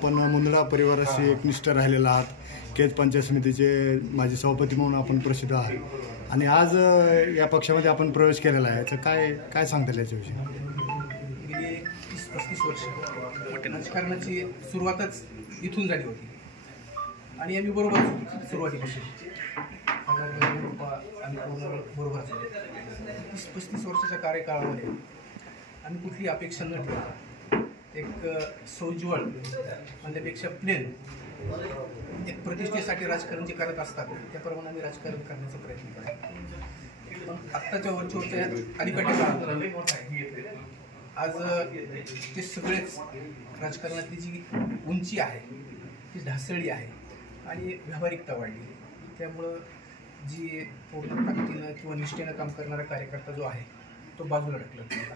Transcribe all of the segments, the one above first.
आपण मुंदडा परिवाराशी एकनिष्ठ राहिलेला आहात. केज पंचायत समितीचे माजी सभापती म्हणून आपण प्रसिद्ध आहात आणि आज या पक्षामध्ये आपण प्रवेश केलेला आहे. तर काय सांगता येईल याच्याविषयी? गेली 30-35 वर्ष राजकारणाची सुरुवातच इथून झाली होती आणि आम्ही बरोबर सुरुवातीपासून आम्ही बरोबर 30-35 वर्षाच्या कार्यकाळामध्ये आम्ही कुठली अपेक्षा न ठेवता एक सोज्वळ म्हणण्यापेक्षा प्लेन एक प्रतिष्ठेसाठी राजकारण जे करत असतात त्याप्रमाणे आम्ही राजकारण करण्याचा प्रयत्न करतो. पण आत्ताच्या वरच्या अलीकडच्या काळात आज ते सगळेच राजकारणातली जी उंची आहे ती ढासळली आहे आणि व्यावहारिकता वाढली. त्यामुळं जी पूर्ण ताकदीनं किंवा निष्ठेनं काम करणारा कार्यकर्ता जो आहे तो बाजूला ढकलत गेला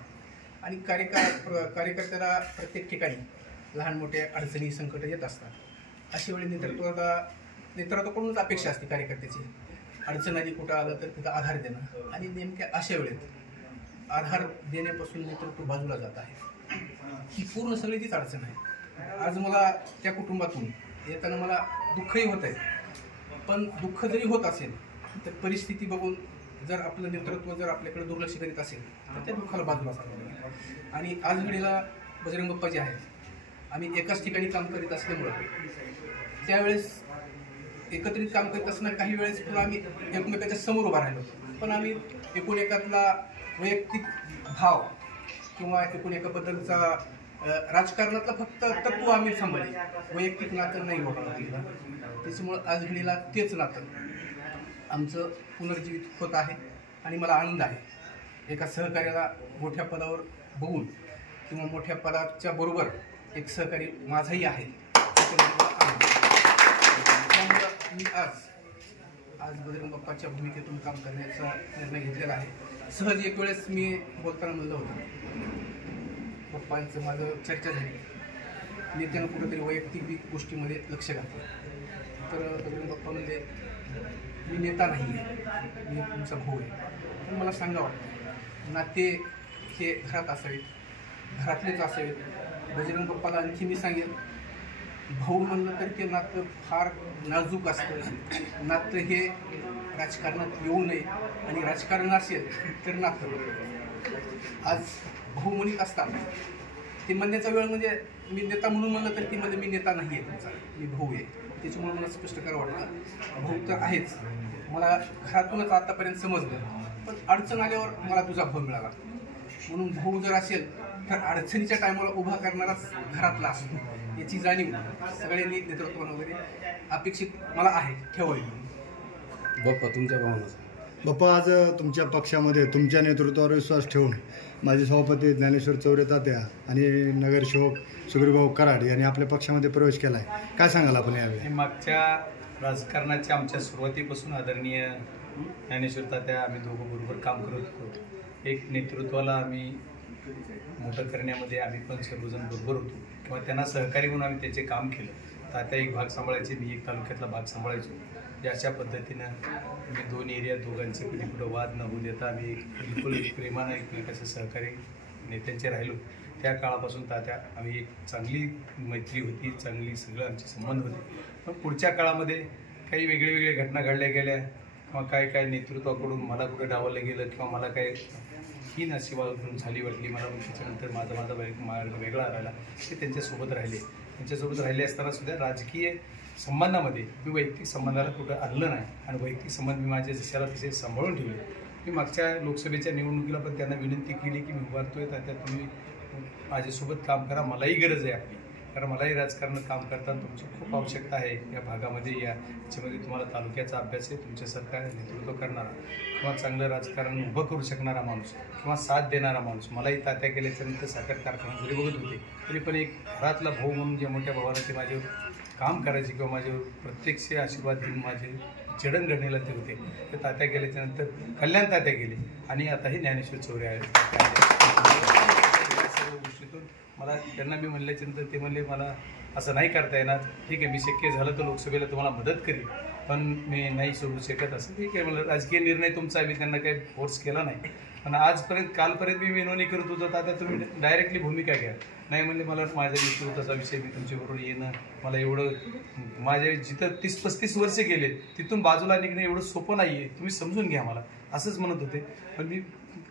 आणि कार्यकर्त्याला प्रत्येक ठिकाणी लहान मोठ्या अडचणी संकट येत असतात. अशा वेळी नेतृत्वाकडूनच अपेक्षा असते कार्यकर्त्याची. अडचण आली कुठं आलं तर तिथं आधार देणं आणि नेमक्या अशा वेळेत आधार देण्यापासून नेतृत्व बाजूला जात आहे. ही पूर्ण सगळी तीच अडचण आहे. आज मला त्या कुटुंबातून येताना मला दुःखही होत आहे. पण दुःख जरी होत असेल तर परिस्थिती बघून जर आपलं नेतृत्व जर आपल्याकडे दुर्लक्ष करीत असेल तर त्या दुःखाला बाजूला जाणार. आणि आज घडीला बजरंग बाप्पा जे आहेत आम्ही एकाच ठिकाणी काम करीत असल्यामुळं त्यावेळेस एकत्रित काम करीत असताना काही वेळेस पुन्हा आम्ही एकमेकाच्या समोर उभा राहिलो. पण आम्ही एकूण एकातला वैयक्तिक भाव किंवा एकूण एकाबद्दलचा राजकारणातलं फक्त तत्व आम्ही सांभाळले, वैयक्तिक नातं नाही होतं. त्याच्यामुळं आज घडीला तेच नातं आमचं पुनर्जीवित होत आहे आणि मला आनंद आहे एका सहकार्याला मोठ्या पदावर बघून किंवा मोठ्या पदाच्या बरोबर एक सहकारी माझाही आहे. त्यामुळं मी आज बजरंग बाप्पाच्या भूमिकेतून काम करण्याचा निर्णय घेतलेला आहे. सहज एक वेळेस मी बोलताना म्हणलं होतं बाप्पांचं माझं चर्चा झाली, नेत्यानं कुठंतरी वैयक्तिक गोष्टीमध्ये लक्ष घातलं. तर बजरंग बाप्पा म्हणजे मी नेता नाही आहे, मी तुमचा भाऊ आहे. पण मला सांगा वाटतं नाते हे घरात असावेत, घरातलेच असावेत. बजरंग बाप्पाला आणखी मी सांगेन भाऊ म्हणलं तर ते नातं फार नाजूक असतं. नातं हे राजकारणात येऊ नये आणि राजकारण असेल तर नातं. आज भाऊ म्हणत असतात ते म्हणण्याचा वेळ म्हणजे मी नेता म्हणून म्हणलं तर ती म्हणजे मी नेता नाही आहे तुमचा, मी भाऊ आहे. त्याच्यामुळे मला स्पष्ट करावं वाटतं भाऊ तर आहेच. मला घरातूनच आतापर्यंत समजलं पण अडचण आल्यावर मला तुझा भाऊ मिळाला. म्हणून भाऊ जर असेल तर अडचणीच्या टायमाला उभा करणाराच घरातला असतो याची जाणीव सगळ्यांनी नेतृत्वानं वगैरे अपेक्षित मला आहे ठेवावी. बाप्पा तुमच्या भावना? बाप्पा आज तुमच्या पक्षामध्ये तुमच्या नेतृत्वावर विश्वास ठेवून माजी सभापती ज्ञानेश्वर चौरे तात्या आणि नगरसेवक सुग्रीभाऊ कराड यांनी आपल्या पक्षामध्ये प्रवेश केला आहे. काय सांगाल आपण यावेळी? मागच्या राजकारणाच्या आमच्या सुरुवातीपासून आदरणीय ज्ञानेश्वर तात्या आम्ही दोघं बरोबर काम करत होतो. एक नेतृत्वाला आम्ही मोठं करण्यामध्ये आम्ही पण सर्वजण बरोबर होतो किंवा त्यांना सहकारी म्हणून आम्ही त्याचे काम केलं. तात्या एक भाग सांभाळायचे, मी एक तालुक्यातला भाग सांभाळायचो. अशा पद्धतीनं आम्ही दोन एरिया दोघांचे कधी कुठं वाद न होऊ देता आम्ही बिलकुल प्रेमानं एकमेकाचे सहकारी नेत्यांचे राहिलो. त्या काळापासून तात्या आम्ही एक चांगली मैत्री होती, चांगली सगळं आमचे संबंध होते. पण पुढच्या काळामध्ये काही वेगळ्या घटना घडल्या गेल्या किंवा काय नेतृत्वाकडून मला कुठं डावलं गेलं किंवा मला काय ही नशिबातून झाली वाटली मला. त्याच्यानंतर माझा मार्ग वेगळा राहिला. ते त्यांच्यासोबत राहिले असताना सुद्धा राजकीय संबंधामध्ये मी वैयक्तिक संबंधाला कुठं आणलं नाही आणि वैयक्तिक संबंध मी माझे जशाला तसे सांभाळून ठेवले. मी मागच्या लोकसभेच्या निवडणुकीला पण त्यांना विनंती केली की मी उभारतोय तात्या तुम्ही माझ्यासोबत काम करा, मलाही गरज आहे आपली, कारण मलाही राजकारणात काम करताना तुमची खूप आवश्यकता आहे. या भागामध्ये याच्यामध्ये तुम्हाला तालुक्याचा अभ्यास आहे, तुमच्यासारखा नेतृत्व करणारा किंवा चांगलं राजकारण उभं करू शकणारा माणूस किंवा साथ देणारा माणूस. मलाही तात्या केल्याच्यानंतर साखर कारखाना जरी बघत होते तरी पण एक घरातला भाऊ म्हणून जे मोठ्या भावाला ते माझे काम करायचे किंवा माझ्यावर प्रत्यक्ष आशीर्वाद देऊन माझे जडणघडणीला ते होते. ते तात्या गेल्याच्यानंतर कल्याण तात्या गेले आणि आताही ज्ञानेश्वर चौरे आहे. सर्व गोष्टीतून मला त्यांना मी म्हणल्याच्यानंतर ते म्हणले मला असं नाही करता येणार, ठीक आहे मी शक्य झालं तर लोकसभेला तुम्हाला मदत करेन, पण मी नाही सोडू शकत असं ठीक आहे. मला राजकीय निर्णय तुमचा मी त्यांना काही फोर्स केला नाही. पण आजपर्यंत कालपर्यंत मी विनवणी करत होतो तर आता तुम्ही डायरेक्टली भूमिका घ्या. नाही म्हणजे मला माझ्या नेतृत्वाचा विषय मी तुमच्याबरोबर येणं मला एवढं माझे जिथं 30-35 वर्ष गेले तिथून बाजूला निघणं एवढं सोपं नाही आहे. तुम्ही समजून घ्या मला असंच म्हणत होते. पण मी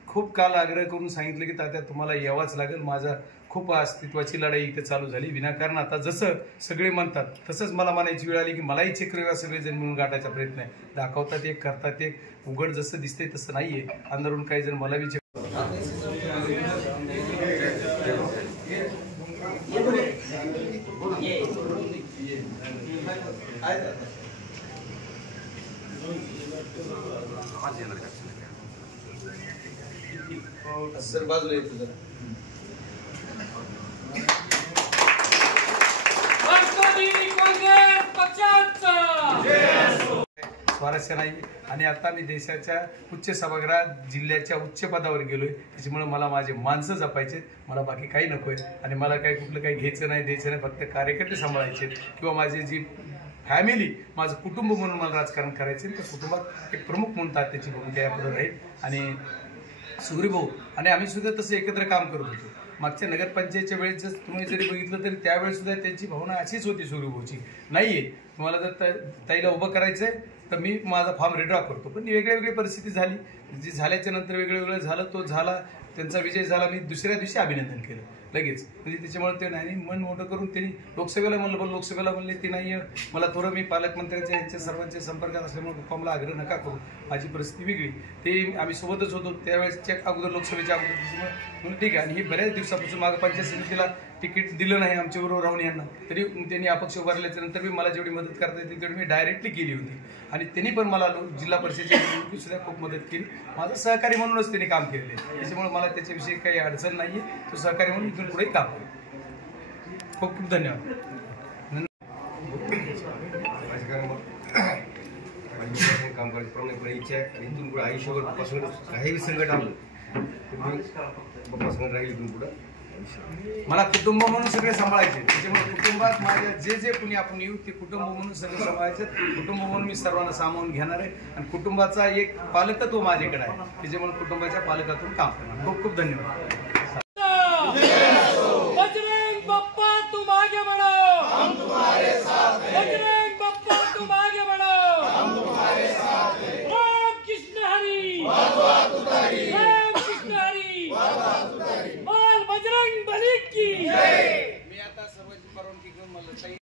खूप काल आग्रह करून सांगितलं की तात्या तुम्हाला यावंच लागेल. माझा खूप अस्तित्वाची लढाई इथे चालू झाली विनाकारण. आता जसं सगळे म्हणतात तसंच मला म्हणायची वेळ आली की मलाही चक्रव्यूह सगळेजण मिळून गाठायचा प्रयत्न आहे. दाखवतात एक करतात एक. उघड जसं दिसतंय तसं नाहीये. अंदरून काही जण मला बी सर बाजूला येतो जरा. स्वारस्य नाही. आणि आता मी देशाच्या उच्च सभागृहात जिल्ह्याच्या उच्च पदावर गेलोय. त्याच्यामुळे मला माझे माणसं जपायचे. मला बाकी काही नकोय. आणि मला काही कुठलं काही घ्यायचं नाही द्यायचं नाही. फक्त कार्यकर्ते सांभाळायचे किंवा माझी जी फॅमिली माझं कुटुंब म्हणून मला राजकारण करायचे. त्या कुटुंबात एक प्रमुख म्हणून त्याची भूमिका यापुढे राहील. आणि सुग्रीभाऊ आणि आम्ही सुद्धा तसं एकत्र काम करत होतो. मागच्या नगरपंचायतच्या वेळेस जर तुम्ही जरी बघितलं तरी त्यावेळेस सुद्धा त्यांची भावना अशीच होती सुग्रीभाऊची. नाहीये तुम्हाला जर ताईला उभं करायचंय तर मी माझा फॉर्म रिड्रॉ करतो. पण वेगळी परिस्थिती झाली. जी झाल्याच्या नंतर वेगळं झालं. तो झाला त्यांचा विजय झाला. मी दुसऱ्या दिवशी अभिनंदन केलं लगेच. म्हणजे त्याच्यामुळे ते नाही मन मोठं करून त्यांनी लोकसभेला म्हणलं. पण लोकसभेला म्हणले ते नाही मला थोडं मी पालकमंत्र्यांच्या यांच्या सर्वांच्या संपर्कात असल्यामुळे पप्पाला आग्रह नका करू. माझी परिस्थिती वेगळी. ते आम्ही सोबतच होतो त्यावेळेसच्या अगोदर लोकसभेच्या अगोदर. त्याच्यामुळे ठीक आहे. आणि ही बऱ्याच दिवसापासून मागं पंचायत समितीला तिकीट दिलं नाही आमच्याबरोबर राहून यांना. तरी त्यांनी अपक्ष उभारल्याच्या नंतर मी मला जेवढी मदत करता येते तेवढी मी डायरेक्टली केली होती. आणि त्यांनी पण मला जिल्हा परिषदेच्या निवडणुकीत सुद्धा खूप मदत केली. माझं सहकारी म्हणूनच त्यांनी काम केलेलं आहे. त्याच्यामुळे मला त्याच्याविषयी काही अडचण नाही आहे. तो सहकारी म्हणून इथून पुढेही काम करेल. खूप खूप धन्यवाद. काम करायची प्रमाणपणे इच्छा आहे. आणि इथून पुढे आयुष्यभर पासून काही संकट आलं पप्पा राहील. इथून पुढं मला कुटुंब म्हणून सगळे सांभाळायचे. त्याच्यामुळे कुटुंबात माझ्या जे कुणी आपण येऊ ते कुटुंब म्हणून सगळं सांभाळायचं. कुटुंब म्हणून मी सर्वांना सामावून घेणार आहे. आणि कुटुंबाचा एक पालकत्व माझ्याकडे आहे. त्याच्यामुळे कुटुंबाच्या पालकातून काम करणार. खूप खूप धन्यवाद.